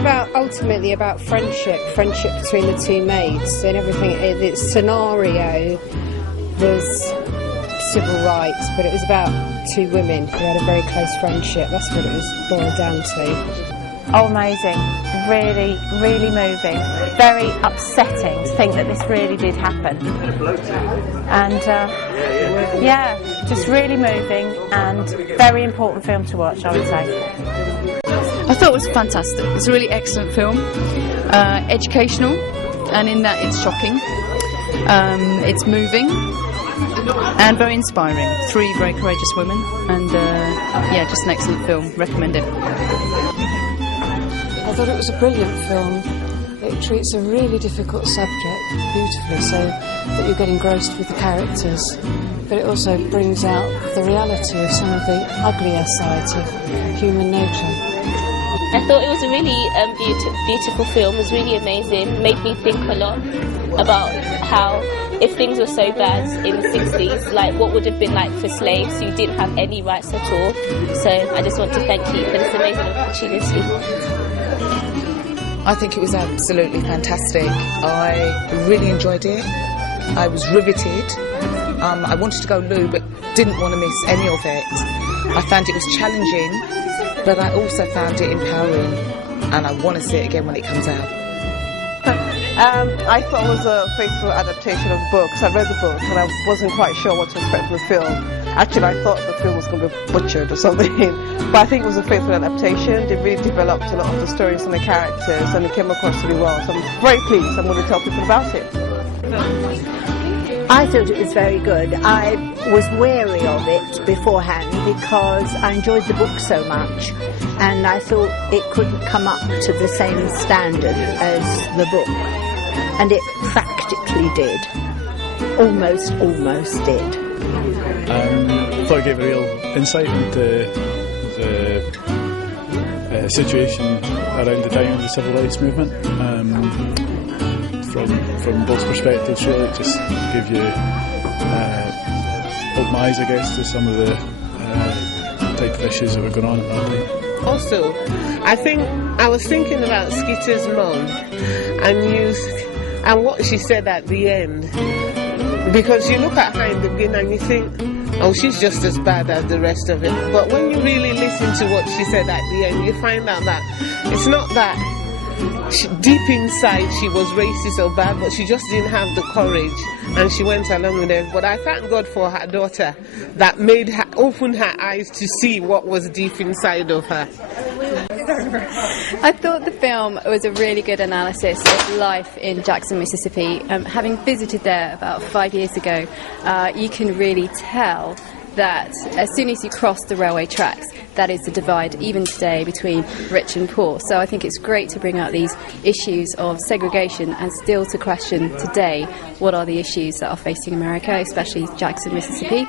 was ultimately about friendship between the two maids and everything. Its scenario was civil rights, but it was about two women who had a very close friendship. That's what it was boiled down to. Oh, amazing. Really, really moving. Very upsetting to think that this really did happen. And, just really moving and very important film to watch, I would say. I thought it was fantastic. It's a really excellent film. Educational, and in that it's shocking. It's moving and very inspiring. 3 very courageous women, and just an excellent film. Recommend it. I thought it was a brilliant film. It treats a really difficult subject beautifully, so that you get engrossed with the characters. But it also brings out the reality of some of the uglier sides of human nature. I thought it was a really beautiful film. It was really amazing. It made me think a lot about how, if things were so bad in the 60s, like what would have been like for slaves who didn't have any rights at all. So I just want to thank you for this amazing opportunity. I think it was absolutely fantastic. I really enjoyed it. I was riveted. I wanted to go loo, but didn't want to miss any of it. I found it was challenging, but I also found it empowering, and I want to see it again when it comes out. I thought it was a faithful adaptation of the book, because I read the book and I wasn't quite sure what to expect from the film. Actually, I thought the film was going to be butchered or something, but I think it was a faithful adaptation. They really developed a lot of the stories and the characters, and it came across really well. So I'm very pleased. I'm going to tell people about it. I thought it was very good. I was wary of it beforehand because I enjoyed the book so much, and I thought it couldn't come up to the same standard as the book, and it practically did. Almost did. I thought it gave a real insight into the situation around the time of the civil rights movement. From both perspectives, really, just give you open my eyes, I guess, to some of the type of issues that were going on at that time. Also, I think I was thinking about Skeeter's mom and what she said at the end, because you look at her in the beginning and you think, oh, she's just as bad as the rest of it. But when you really listen to what she said at the end, you find out that it's not that deep inside she was racist or bad, but she just didn't have the courage, and she went along with it. But I thank God for her daughter that made her open her eyes to see what was deep inside of her. I thought the film was a really good analysis of life in Jackson, Mississippi. Having visited there about 5 years ago, you can really tell that as soon as you cross the railway tracks, that is the divide, even today, between rich and poor. So I think it's great to bring out these issues of segregation and still to question today what are the issues that are facing America, especially Jackson, Mississippi.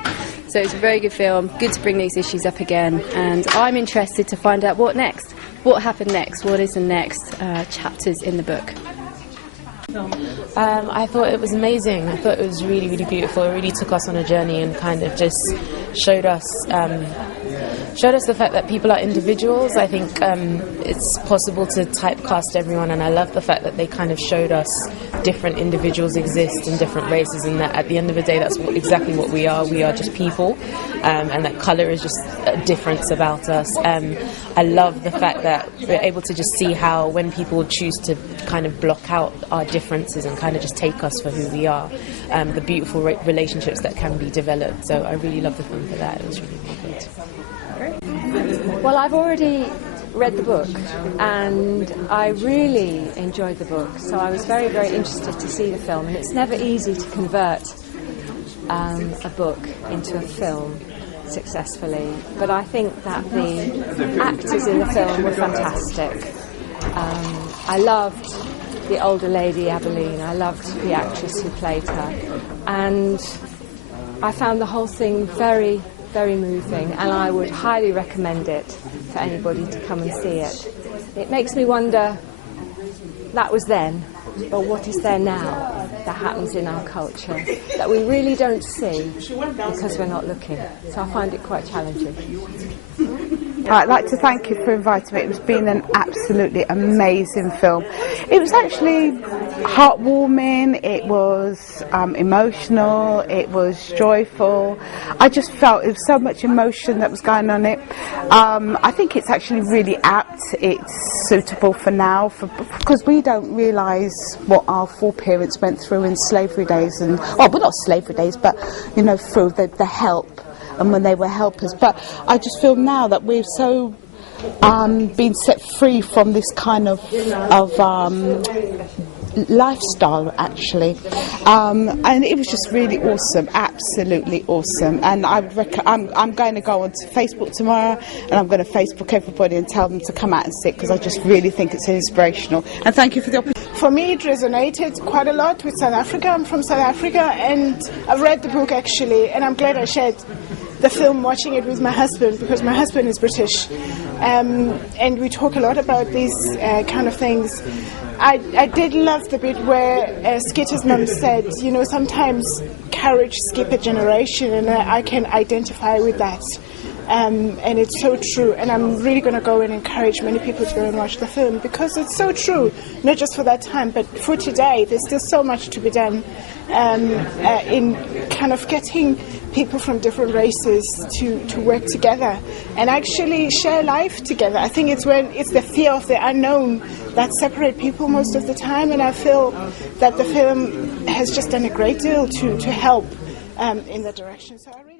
So it's a very good film, good to bring these issues up again, and I'm interested to find out what next. What happened next? What is the next chapters in the book? I thought it was amazing. I thought it was really, really beautiful. It really took us on a journey and kind of just showed us the fact that people are individuals. I think it's possible to typecast everyone, and I love the fact that they kind of showed us different individuals exist in different races, and that at the end of the day that's exactly what we are. We are just people, and that colour is just a difference about us. I love the fact that we're able to just see how when people choose to kind of block out our differences and kind of just take us for who we are, the beautiful relationships that can be developed. So I really love the film for that. It was really, really good. Well, I've already read the book and I really enjoyed the book, so I was very, very interested to see the film, and it's never easy to convert a book into a film successfully, but I think that the actors in the film were fantastic. I loved the older lady, Abilene. I loved the actress who played her, and I found the whole thing very, very moving, and I would highly recommend it for anybody to come and see it. It makes me wonder, that was then, but what is there now that happens in our culture that we really don't see because we're not looking? So I find it quite challenging. I'd like to thank you for inviting me. It's been an absolutely amazing film. It was actually heartwarming, it was emotional, it was joyful. I just felt it was so much emotion that was going on in it. I think it's actually really apt, it's suitable for now, because we don't realise what our foreparents went through in slavery days, and well, not slavery days, but you know, through the help and when they were helpers. But I just feel now that we've so been set free from this kind of lifestyle, actually, and it was just really awesome, absolutely awesome. And I would I'm going to go onto Facebook tomorrow, and I'm going to Facebook everybody and tell them to come out and see it, because I just really think it's inspirational. And thank you for the opportunity. For me, it resonated quite a lot with South Africa. I'm from South Africa, and I've read the book actually, and I'm glad I shared the film watching it with my husband, because my husband is British, and we talk a lot about these kind of things. I did love the bit where Skitter's mum said, you know, sometimes courage skip a generation, and I can identify with that. And it's so true, and I'm really going to go and encourage many people to go and watch the film, because it's so true, not just for that time, but for today. There's still so much to be done in kind of getting people from different races to work together and actually share life together. I think it's when it's the fear of the unknown that separate people most of the time, and I feel that the film has just done a great deal to help in that direction. So I really